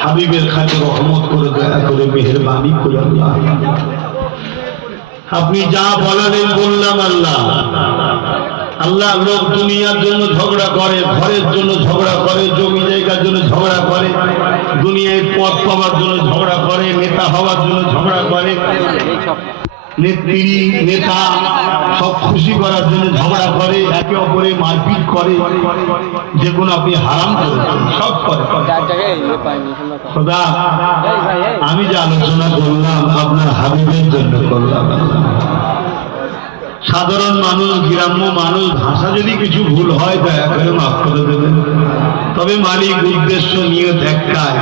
হাবিবের খাতে রহমত করে দয়া করে মেহেরবানি করে আল্লাহ আপনি যা বলালেন বললাম আল্লাহ আল্লাহ লোক দুনিয়ার জন্য ঝগড়া করে ঘরের জন্য ঝগড়া করে জমি জায়গার জন্য ঝগড়া করে দুনিয়ায় পদ পাওয়ার জন্য ঝগড়া করে নেতা হওয়ার জন্য ঝগড়া করে নেত্রী নেতা সব খুশি করার জন্য ঝগড়া করে একে অপরে মারপিট করে যেগুলো আপনি হারাম করেছেন সব করে খোদা আমি যে আলোচনা করলাম আপনার হাবিবের জন্য করলাম সাধারণ মানুষ গ্রাম্য মানুষ ভাষা যদি কিছু ভুল হয় দয়া করে মাফ করে দেবেন তবে মালিক উদ্দেশ্য নিয়ে একটাই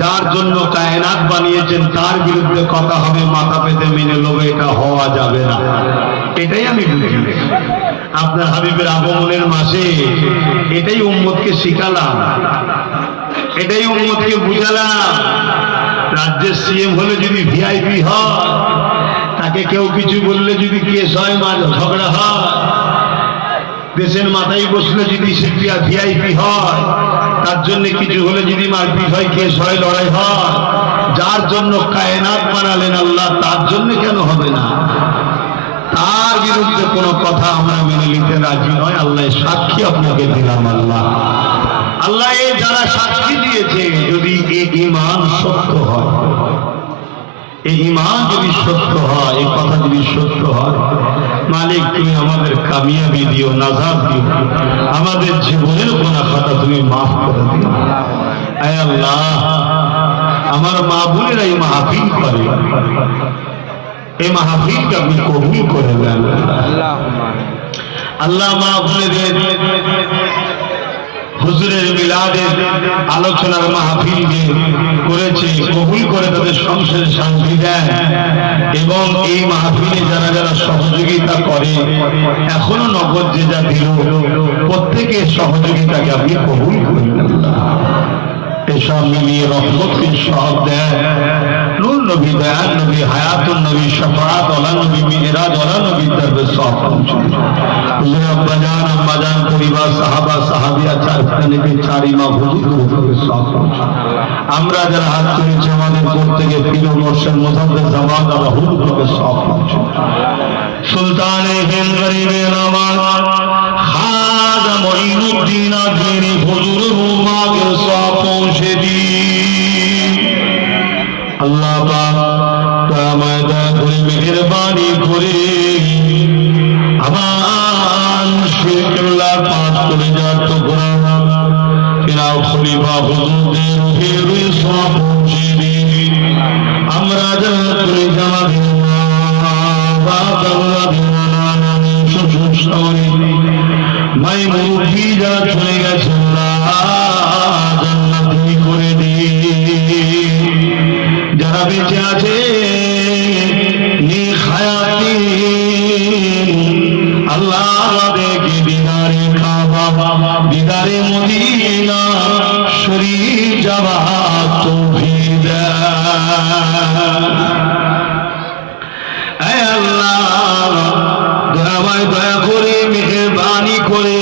যার জন্য কায়নাত বানিয়েছেন তার বিরুদ্ধে কথা হবে মাথা পেতে মেনে নেবে এটা হওয়া যাবে না এটাই আমি বুঝি আপনার হাবিবের আগমনের মাসে এটাই উম্মতকে শিখালাম এটাই উম্মতকে বুঝালাম রাজ্যের সিএম হলে যদি ভিআইপি হয় তাকে কেউ কিছু বললে যদি কেস হয় ঝগড়া হয় দেশের মাথায় বসলে যদি সে ভিআইপি হয় তার জন্য কিছু হলে যদি মারপিট হয় কেস হয় লড়াই হয় যার জন্য কায়নাত বানালেন আল্লাহ তার জন্য কেন হবে না তার বিরুদ্ধে কোনো কথা আমরা মেনে নিতে রাজি নয় আল্লাহ সাক্ষী আপনাকে দিলাম আল্লাহ আল্লাহ এই যারা সাক্ষী দিয়েছে যদি এই ঈমান সত্য হয় এই ঈমান যদি সত্য হয় এই কথা যদি সত্য হয় মালিক তুমি আমাদের কামিয়াবি দিও নাজাত দিও আমাদের জীবনের গুনাহ খাতা তুমি মাফ করে দিও আয় আল্লাহ আমার মা বোনেরা এই মাহফিল করে এই মাহফিলকে আপনি কবুল করে নেন আল্লাহ মা বোনেদের হুজুরের মিলাদে আলোচনার মাহফিল করেছে কবুল করে তাদের সংসারে শান্তি দেন এবং এই মাহফিলে যারা যারা সহযোগিতা করে এখনো নগদ যে যা দিল প্রত্যেকের সহযোগিতাকে আপনি কবুল করবেন এসব মিলিয়ে রহমতের সব দেন নূর নবী দয়াল নবী হায়াতুন নবী শাফাআত ওয়ালা নবী মিরাজ ওয়ালা নবী দরবে সব পৌঁছে হুজুর আব্বা জান আম্মা জান পরিবার সাহাবা সাহাবিয়া চার খানেকে চার ইমাম হুজুর দরবে সব পৌঁছে আমরা যারা হাত তুলেছি আমাদের প্রত্যেকে পীর মুর্শিদ মুজাদ্দিদ জামাত আল্লাহ হুজুর দরবে সব পৌঁছে সুলতানে হিন্দ গরিবে নওয়াজ খাজা মঈনুদ্দিন আজমিরি হুজুর রুমাকে সব পৌঁছে দি আল্লাহ পাক আমায় দয়া করে মেহেরবানি করে আমার শিরকুল্লাহ পাঁচ করে যার তো কোরআন ফিরাও খলিফা হুজুরদের রুহে সব পৌঁছে দি আমরা যারা করে জামা মাই মুরব্বী যারা চলে গেছে জান্নাতি করে দি যারা বেঁচে আছে নিখায়াতি আল্লাহ আমাদেরকে দিদারে কাবা দিদারে মদিনা শরীফ যাওয়ার তৌফিক দেন হে আল্লাহ দয়াময় দয়া করে মেহেরবানি করে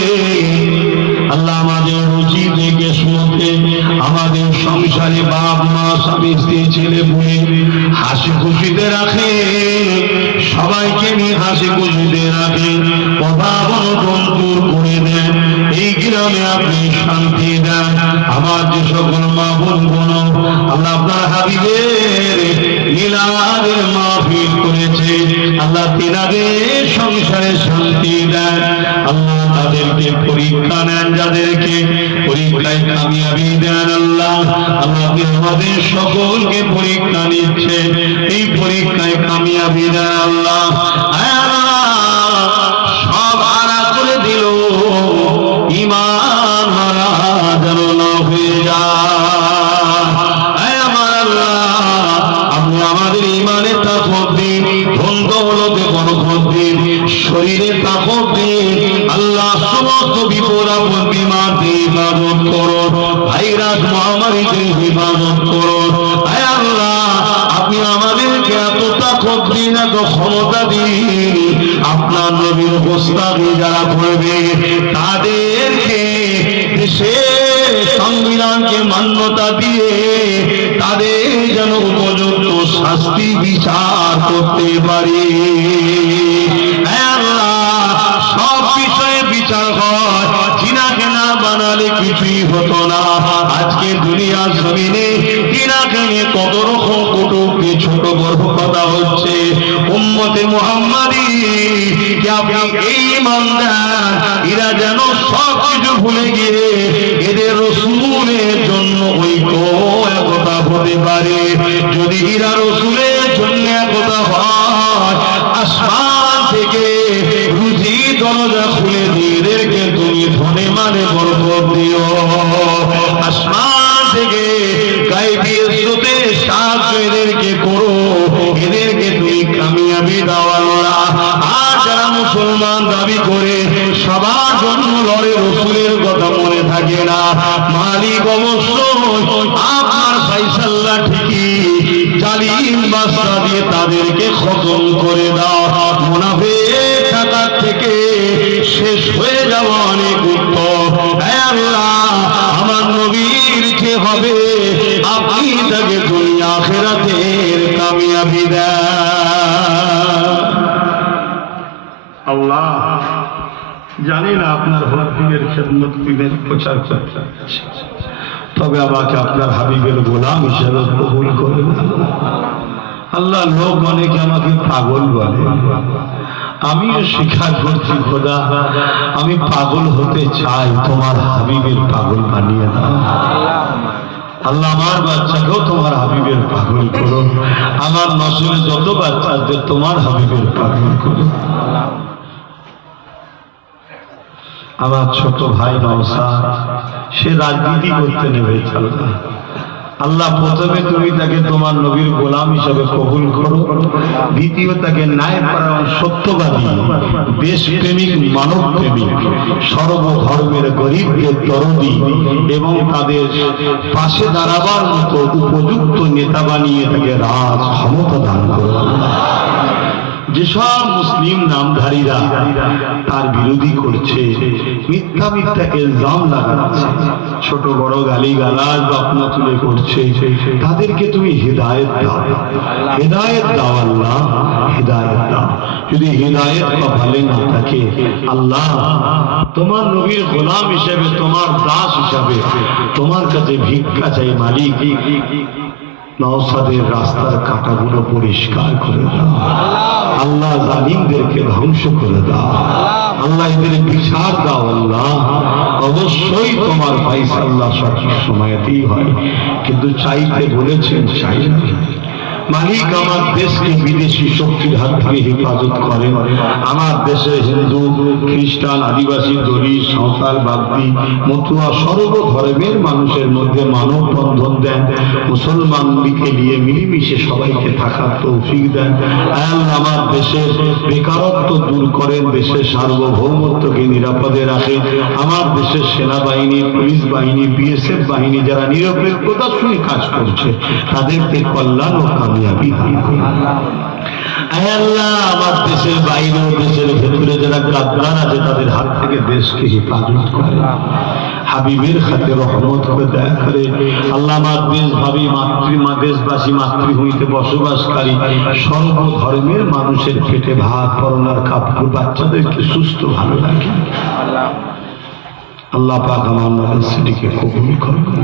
আল্লাহ আমাদের রুচি থেকে শুনতে আমাদের সংসারে বাপ মা স্বামী স্ত্রী ছেলে বুড়ি হাসি খুশিতে রাখে সবাইকে নিয়ে হাসি খুশিতে রাখে অভাব অনটন দূর করে দেন এই গ্রামে আপনি শান্তি দেন আমার যে সকল মা বোন বোন আল্লাহ আপনার হাবিবের মিলাদের মাহফিল করেছে আল্লাহ তিনাদের সংসারে শান্তি দেন আল্লাহ তাদেরকে পরীক্ষা নেন যাদেরকে পরীক্ষায় কামিয়াবি দেন আল্লাহ আল্লাহ আমাদের সকলকে পরীক্ষা নিচ্ছে এই পরীক্ষায় কামিয়াবি দেন আল্লাহ সব হারা করে দিল ঈমান হারা যেন না হয়ে যায় আমার আল্লাহ আপনি আমাদের ঈমানের তাকত দিন ধন দৌলতে বরকত দিন শরীরে তাকত দিন আল্লাহ সমস্ত বিপদ আপদ বিমার দিয়ে ইবাদত করো ভাইরাস মহামারীতে ইবাদত করো হে আল্লাহ আপনি আমাদেরকে এত তাকত দিন এত ক্ষমতা দিন আপনার নবীর প্রস্তাবে যারা পড়বে তাদেরকে দেশের সংবিধানকে মান্যতা দিয়ে তাদের যেন উপযুক্ত শাস্তি বিচার করতে পারি। সব বিষয়ে বিচার হয়, জিনাকে না বানালে কিছুই হতো না। আজকে দুনিয়ার জমিনে জিনাকে নিয়ে কত রকম কটূক্তি ছোট বড় কথা হচ্ছে। উম্মতে মুহাম্মাদী কি আপনি এই ইমানদার এরা যেন সব কিছু ভুলে গিয়ে এদের রাসূলের জন্য ঐক্য একতা হতে পারে। যদি এরা রাসূলের জন্য একতা হয়, আসমান থেকে রুজি দরজা খুলে দিয়ে এদেরকে তুমি ধনে মানে বরকত দিও। আসমান থেকে গায়বী ইজ্জতে সাহায্য এদেরকে করো, এদেরকে তুমি কামিয়াবি দাও আল্লাহ। আর যারা মুসলমান দাবি করে সবার জন্য লড়ে, রাসূলের কথা মনে থাকে না, মালিক অবশ্যই আপনার ফায়সালা ঠিকই জালিম বাদশা দিয়ে তাদেরকে খতম করে দাও। মুনাফিক থাকার থেকে শেষ হয়ে যাওয়া অনেক উত্তম। হে আল্লাহ, আমার নবীর যে হবে আপনি তাকে দুনিয়া আখিরাতের কামিয়াবি দেন। আল্লাহ, জানি না আপনার হবিবের খেদমত করিবেন, প্রচার করতে, তবে আমাকে আপনার হাবিবের গোলাম হিসেবে কবুল করবেন। আল্লাহ, লোক অনেকে আমাকে পাগল বলে, আমিও স্বীকার করছি খোদা আমি পাগল হতে চাই, তোমার হাবিবের পাগল বানিয়ে দাও। আল্লাহ, আমার বাচ্চাকেও তোমার হাবিবের পাগল করো, আমার নসলে যত বাচ্চাদের তোমার হাবিবের পাগল করো। আমার ছোট ভাই নওশাদ, সে রাজনীতি করতে নেমেছে। আল্লাহ, প্রথমে তুমি তাকে তোমার নবীর গোলাম হিসাবে কবুল করো, দ্বিতীয় তাকে ন্যায়পরায়ণ, সত্যবাদী, দেশপ্রেমিক, মানব প্রেমিক, সর্বধর্মের গরিবদের দরদি এবং তাদের পাশে দাঁড়াবার মতো উপযুক্ত নেতা বানিয়ে তাকে রাজ ক্ষমতা দান করো। যেসব মুসলিম নামধারীরা তার বিরোধী করছে, মিথ্যা মিথ্যা ইলজাম লাগাচ্ছে, ছোট বড় গালিগালাজ বাপনা তুলে করছে, তাদেরকে তুমি হিদায়াত দাও, হিদায়াত দাও আল্লাহ, হিদায়াত দাও। যদি হিদায়াত কপালে না থাকে আল্লাহ, তোমার নবীর গোলাম হিসেবে, তোমার দাস হিসাবে তোমার কাছে ভিক্ষা চাই মালিক। নওশাদের রাস্তার কাঁটাগুলো পরিষ্কার করে দাও আল্লাহ, জালিমদেরকে ধ্বংস করে দাও আল্লাহ, এদের বিচার দাও আল্লাহ। অবশ্যই তোমার ফায়সালা সঠিক সময়তেই হয়, কিন্তু চাইতে বলেছেন চাই না। মালিক, আমার দেশকে বিদেশি শক্তির হাত থেকে হেফাজত করেন। আমার দেশে হিন্দু, খ্রিস্টান, আদিবাসী, দলিত, সাঁওতাল, বাগদি, মতুয়া সর্ব ধর্মের মানুষের মধ্যে মানব বন্ধন দেন। মুসলমানকে নিয়ে মিলেমিশে সবাইকে থাকার তৌফিক দেন। আল্লাহ, আমার দেশের বেকারত্ব দূর করেন, দেশের সার্বভৌমত্বকে নিরাপদে রাখেন। আমার দেশের সেনাবাহিনী, পুলিশ বাহিনী, বিএসএফ বাহিনী যারা নিরপেক্ষতার সঙ্গে কাজ করছে, তাদেরকে কল্যাণ ও কামিয়াবি দান করুন। আল্লাহ, আমার দেশের বাইরে ও দেশের ভেতরে যারা গাদ্দার আছে তাদের হাত থেকে দেশকে হেফাজত করে, হাবিবের খাতে রহমত করে দয়া করে। আল্লাহ, আমার দেশভাবী দেশবাসী মাতৃভূমিতে বসবাসকারী সর্বধর্মের মানুষের পেটে ভাত, করোনার কাপড়, বাচ্চাদেরকে সুস্থ ভালো রাখেন। আল্লাহ পাক আমার নবীকে কবুল করুন।